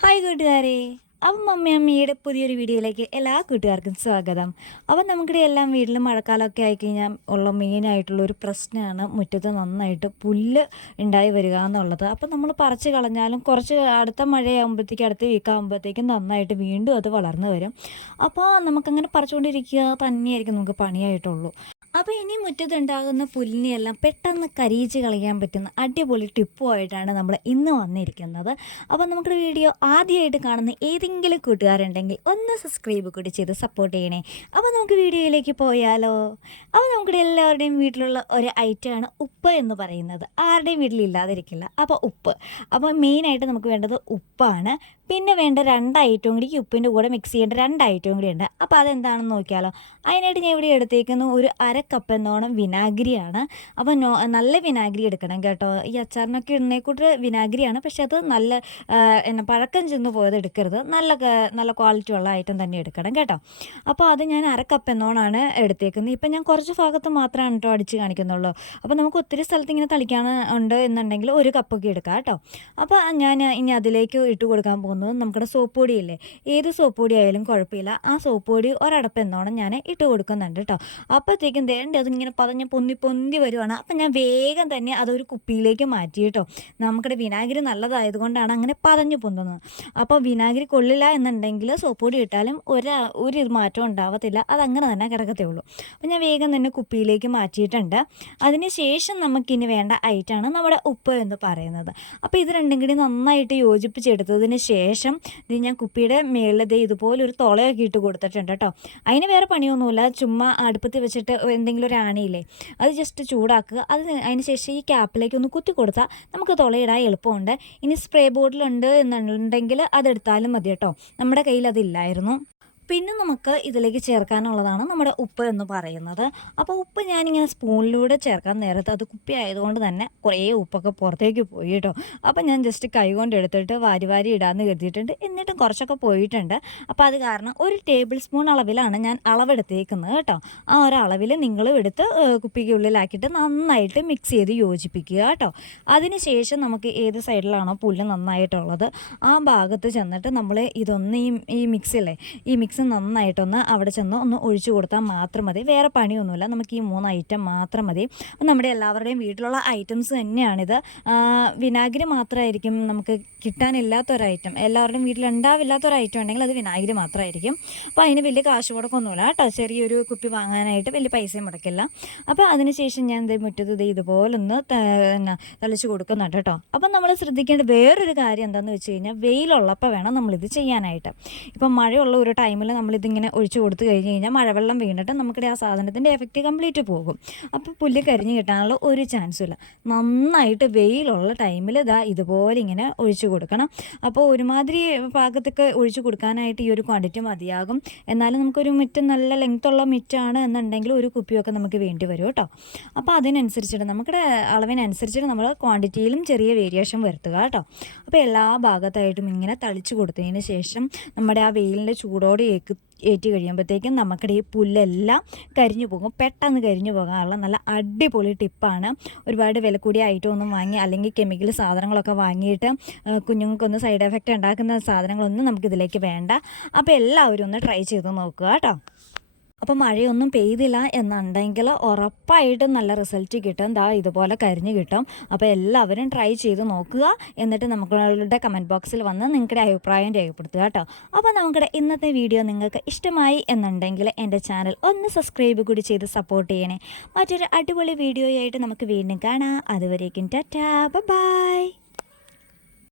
Hi കൂട്ടുകാരെ. അപ്പം അമ്മയുടെ പുതിയൊരു വീഡിയോയിലേക്ക് എല്ലാ കൂട്ടുകാർക്കും സ്വാഗതം. അപ്പം നമ്മുടെ എല്ലാം വീട്ടിലും മഴക്കാലമൊക്കെ ആയിക്കഴിഞ്ഞാൽ ഉള്ള മെയിനായിട്ടുള്ളൊരു പ്രശ്നമാണ് മുറ്റത്ത് നന്നായിട്ട് പുല്ല് ഉണ്ടായി വരിക എന്നുള്ളത്. അപ്പം നമ്മൾ പറിച്ച് കളഞ്ഞാലും കുറച്ച് അടുത്ത മഴയാകുമ്പോഴത്തേക്കും അടുത്ത വീക്കാകുമ്പോഴത്തേക്കും നന്നായിട്ട് വീണ്ടും അത് വളർന്നു വരും. അപ്പോൾ നമുക്കങ്ങനെ പറിച്ചുകൊണ്ടിരിക്കുക തന്നെയായിരിക്കും നമുക്ക് പണിയായിട്ടുള്ളൂ. അപ്പോൾ ഇനി മുറ്റത്തുണ്ടാകുന്ന പുല്ലിനെയെല്ലാം പെട്ടെന്ന് കരിയിച്ച് കളയാൻ പറ്റുന്ന അടിപൊളി ടിപ്പുമായിട്ടാണ് നമ്മൾ ഇന്ന് വന്നിരിക്കുന്നത്. അപ്പോൾ നമ്മുടെ വീഡിയോ ആദ്യമായിട്ട് കാണുന്ന ഏതെങ്കിലും കൂട്ടുകാരുണ്ടെങ്കിൽ ഒന്ന് സബ്സ്ക്രൈബ് കൂടി ചെയ്ത് സപ്പോർട്ട് ചെയ്യണേ. അപ്പോൾ നമുക്ക് വീഡിയോയിലേക്ക് പോയാലോ. അപ്പോൾ നമ്മുടെ എല്ലാവരുടെയും വീട്ടിലുള്ള ഒരു ഐറ്റമാണ് ഉപ്പ് എന്ന് പറയുന്നത്. ആരുടെയും വീട്ടിലില്ലാതിരിക്കില്ല. അപ്പോൾ ഉപ്പ്, അപ്പോൾ മെയിനായിട്ട് നമുക്ക് വേണ്ടത് ഉപ്പാണ്. പിന്നെ വേണ്ട രണ്ട് ഐറ്റവും കൂടി, ഈ ഉപ്പിൻ്റെ കൂടെ മിക്സ് ചെയ്യേണ്ട രണ്ട് ഐറ്റവും കൂടി ഉണ്ട്. അപ്പോൾ അതെന്താണെന്ന് നോക്കിയാലോ. അതിനായിട്ട് ഞാൻ ഇവിടെ എടുത്തേക്കുന്ന ഒരു കപ്പ് എന്നോണം വിനാഗിരിയാണ്. അപ്പോൾ നല്ല വിനാഗിരി എടുക്കണം കേട്ടോ. ഈ അച്ചാറിനൊക്കെ ഇടുന്നേക്കൂട്ട് വിനാഗിരിയാണ്, പക്ഷെ അത് നല്ല പഴക്കം ചെന്ന് പോയത് എടുക്കരുത്. നല്ല ക്വാളിറ്റി ഉള്ള ഐറ്റം തന്നെ എടുക്കണം കേട്ടോ. അപ്പോൾ അത് ഞാൻ കപ്പ് എന്നോണാണ് എടുത്തേക്കുന്നത്. ഇപ്പം ഞാൻ കുറച്ച് ഭാഗത്ത് മാത്രമാണ് കേട്ടോ അടിച്ച് കാണിക്കുന്നുള്ളൂ. അപ്പോൾ നമുക്ക് ഒത്തിരി സ്ഥലത്ത് ഇങ്ങനെ തളിക്കാൻ ഉണ്ട് എന്നുണ്ടെങ്കിൽ ഒരു കപ്പൊക്കെ എടുക്കാം കേട്ടോ. അപ്പോൾ ഞാൻ ഇനി അതിലേക്ക് ഇട്ട് കൊടുക്കാൻ പോകുന്നത് നമ്മുടെ സോപ്പ് പൊടിയില്ലേ, ഏത് സോപ്പ് പൊടി ആയാലും കുഴപ്പമില്ല. ആ സോപ്പ് പൊടി ഒരടപ്പ് എന്നോണം ഞാൻ ഇട്ട് കൊടുക്കുന്നുണ്ട് കേട്ടോ. അപ്പോഴത്തേക്കും അതിങ്ങനെ പതഞ്ഞ് പൊന്തി വരുവാണ്. അപ്പം ഞാൻ വേഗം തന്നെ അതൊരു കുപ്പിയിലേക്ക് മാറ്റി കേട്ടോ. നമുക്കിടെ വിനാഗിരി നല്ലതായതുകൊണ്ടാണ് അങ്ങനെ പതഞ്ഞ് പൊന്തുന്നത്. അപ്പോൾ വിനാഗിരി കൊള്ളില്ല എന്നുണ്ടെങ്കിൽ സോപ്പ് പൊടി ഇട്ടാലും ഒരു മാറ്റം ഉണ്ടാവത്തില്ല, അതങ്ങനെ തന്നെ കിടക്കത്തേ ഉള്ളൂ. അപ്പോൾ ഞാൻ വേഗം തന്നെ കുപ്പിയിലേക്ക് മാറ്റിയിട്ടുണ്ട്. അതിന് ശേഷം നമുക്കിനി വേണ്ട ഐറ്റമാണ് നമ്മുടെ ഉപ്പ് എന്ന് പറയുന്നത്. അപ്പോൾ ഇത് രണ്ടും കൂടി നന്നായിട്ട് യോജിപ്പിച്ചെടുത്തതിന് ശേഷം ഇത് ഞാൻ കുപ്പിയുടെ മേളിൽ ഇതുപോലെ ഒരു തുളയൊക്കെ ഇട്ട് കൊടുത്തിട്ടുണ്ട് കേട്ടോ. അതിന് വേറെ പണിയൊന്നുമില്ല, ചുമ്മാ അടുപ്പത്ത് വെച്ചിട്ട് എന്തെങ്കിലും ഒരു ആണിയില്ലേ അത് ജസ്റ്റ് ചൂടാക്കുക. അതിന് ശേഷം ഈ ക്യാപ്പിലേക്ക് ഒന്ന് കുത്തി കൊടുത്താൽ നമുക്ക് തുളയിടാൻ എളുപ്പമുണ്ട്. ഇനി സ്പ്രേ ബോട്ടിലുണ്ട് എന്നുണ്ടെങ്കിൽ അതെടുത്താലും മതി കേട്ടോ. നമ്മുടെ കയ്യിൽ അതില്ലായിരുന്നു. പിന്നെ നമുക്ക് ഇതിലേക്ക് ചേർക്കാനുള്ളതാണ് നമ്മുടെ ഉപ്പ് എന്ന് പറയുന്നത്. അപ്പോൾ ഉപ്പ് ഞാനിങ്ങനെ സ്പൂണിലൂടെ ചേർക്കാൻ നേരത്ത് അത് കുപ്പി ആയതുകൊണ്ട് തന്നെ കുറേ ഉപ്പൊക്കെ പുറത്തേക്ക് പോയി കേട്ടോ. അപ്പോൾ ഞാൻ ജസ്റ്റ് കൈ കൊണ്ട് എടുത്തിട്ട് വാരി ഇടാമെന്ന് കരുതിയിട്ടുണ്ട്. എന്നിട്ടും കുറച്ചൊക്കെ പോയിട്ടുണ്ട്. അപ്പോൾ അത് കാരണം ഒരു ടേബിൾ സ്പൂൺ അളവിലാണ് ഞാൻ അളവെടുത്തേക്കുന്നത് കേട്ടോ. ആ ഒരു അളവിൽ നിങ്ങളും എടുത്ത് കുപ്പിക്കുള്ളിലാക്കിയിട്ട് നന്നായിട്ട് മിക്സ് ചെയ്ത് യോജിപ്പിക്കുക കേട്ടോ. അതിന് ശേഷം നമുക്ക് ഏത് സൈഡിലാണോ പുല്ല് നന്നായിട്ടുള്ളത് ആ ഭാഗത്ത് ചെന്നിട്ട് നമ്മൾ ഇതൊന്ന് ഈ മിക്സില്ലേ, ഈ മിക്സ് നന്നായിട്ടൊന്ന് അവിടെ ചെന്ന് ഒന്ന് ഒഴിച്ചു കൊടുത്താൽ മാത്രം മതി. വേറെ പണിയൊന്നുമില്ല, നമുക്ക് ഈ 3 ഐറ്റം മാത്രം മതി. നമ്മുടെ എല്ലാവരുടെയും വീട്ടിലുള്ള ഐറ്റംസ് തന്നെയാണിത്. വിനാഗിരി മാത്രമായിരിക്കും നമുക്ക് കിട്ടാനില്ലാത്തൊരൈറ്റം, എല്ലാവരുടെയും വീട്ടിലുണ്ടാവില്ലാത്തൊരൈറ്റം ഉണ്ടെങ്കിൽ അത് വിനാഗിരി മാത്രമായിരിക്കും. അപ്പോൾ അതിന് വലിയ കാശ് മുടക്കൊന്നുമില്ല കേട്ടോ. ചെറിയൊരു കുപ്പി വാങ്ങാനായിട്ട് വലിയ പൈസയും മുടക്കില്ല. അപ്പോൾ അതിനുശേഷം ഞാൻ മുറ്റത്ത് ഇതുപോലൊന്ന് തളിച്ച് കൊടുക്കുന്നുണ്ട് കേട്ടോ. അപ്പം നമ്മൾ ശ്രദ്ധിക്കേണ്ട വേറൊരു കാര്യം എന്താണെന്ന് വെച്ച് കഴിഞ്ഞാൽ വെയിലുള്ളപ്പോൾ വേണം നമ്മളിത് ചെയ്യാനായിട്ട്. ഇപ്പം മഴയുള്ള ഒരു ടൈമിൽ നമ്മളിതിങ്ങനെ ഒഴിച്ച് കൊടുത്തു കഴിഞ്ഞ് കഴിഞ്ഞാൽ മഴവെള്ളം വീണിട്ട് നമുക്കിടെ ആ സാധനത്തിൻ്റെ എഫക്റ്റ് കംപ്ലീറ്റ് പോകും. അപ്പോൾ പുല്ല് കരിഞ്ഞ് കിട്ടാനുള്ള ഒരു ചാൻസും ഇല്ല. നന്നായിട്ട് വെയിലുള്ള ടൈമിൽ ഇതുപോലെ ഇങ്ങനെ ഒഴിച്ച് കൊടുക്കണം. അപ്പോൾ ഒരുമാതിരി പാകത്തൊക്കെ ഒഴിച്ച് കൊടുക്കാനായിട്ട് ഈ ഒരു ക്വാണ്ടിറ്റി മതിയാകും. എന്നാലും നമുക്കൊരു മുറ്റം നല്ല ലെങ്ത്തുള്ള മുറ്റാണ് എന്നുണ്ടെങ്കിൽ ഒരു കുപ്പിയൊക്കെ നമുക്ക് വേണ്ടി വരും കേട്ടോ. അപ്പോൾ അതിനനുസരിച്ചിട്ട് നമ്മുടെ അളവിനനുസരിച്ചിട്ട് നമ്മൾ ക്വാണ്ടിറ്റിയിലും ചെറിയ വേരിയേഷൻ വരുത്തുക കേട്ടോ. അപ്പോൾ എല്ലാ ഭാഗത്തായിട്ടും ഇങ്ങനെ തളിച്ച് കൊടുത്തതിന് ശേഷം നമ്മുടെ ആ വെയിലിൻ്റെ ചൂടോടെ ഏറ്റി കഴിയുമ്പോഴത്തേക്കും നമുക്കിടെ ഈ പുല്ലെല്ലാം കരിഞ്ഞു പോകും. പെട്ടെന്ന് കരിഞ്ഞു പോകാനുള്ള നല്ല അടിപൊളി ടിപ്പാണ്. ഒരുപാട് വില കൂടിയ ഐറ്റം ഒന്നും വാങ്ങി അല്ലെങ്കിൽ കെമിക്കൽ സാധനങ്ങളൊക്കെ വാങ്ങിയിട്ട് കുഞ്ഞുങ്ങൾക്കൊന്നും സൈഡ് എഫക്റ്റ് ഉണ്ടാക്കുന്ന സാധനങ്ങളൊന്നും നമുക്കിതിലേക്ക് വേണ്ട. അപ്പോൾ എല്ലാവരും ഒന്ന് ട്രൈ ചെയ്ത് നോക്കുക കേട്ടോ. അപ്പോൾ മഴയൊന്നും പെയ്തില്ല എന്നുണ്ടെങ്കിൽ ഉറപ്പായിട്ടും നല്ല റിസൾട്ട് കിട്ടും. ഇതുപോലെ കരിഞ്ഞ് കിട്ടും. അപ്പോൾ എല്ലാവരും ട്രൈ ചെയ്ത് നോക്കുക. എന്നിട്ട് നമ്മളുടെ കമൻറ്റ് ബോക്സിൽ വന്ന് നിങ്ങളുടെ അഭിപ്രായം രേഖപ്പെടുത്തുക കേട്ടോ. അപ്പോൾ നമ്മുടെ ഇന്നത്തെ വീഡിയോ നിങ്ങൾക്ക് ഇഷ്ടമായി എന്നുണ്ടെങ്കിൽ എൻ്റെ ചാനൽ ഒന്ന് സബ്സ്ക്രൈബ് കൂടി ചെയ്ത് സപ്പോർട്ട് ചെയ്യണേ. മറ്റൊരു അടിപൊളി വീഡിയോയായിട്ട് നമുക്ക് വീണ്ടും കാണാം. അതുവരേക്കും ടാറ്റാ, ബൈ.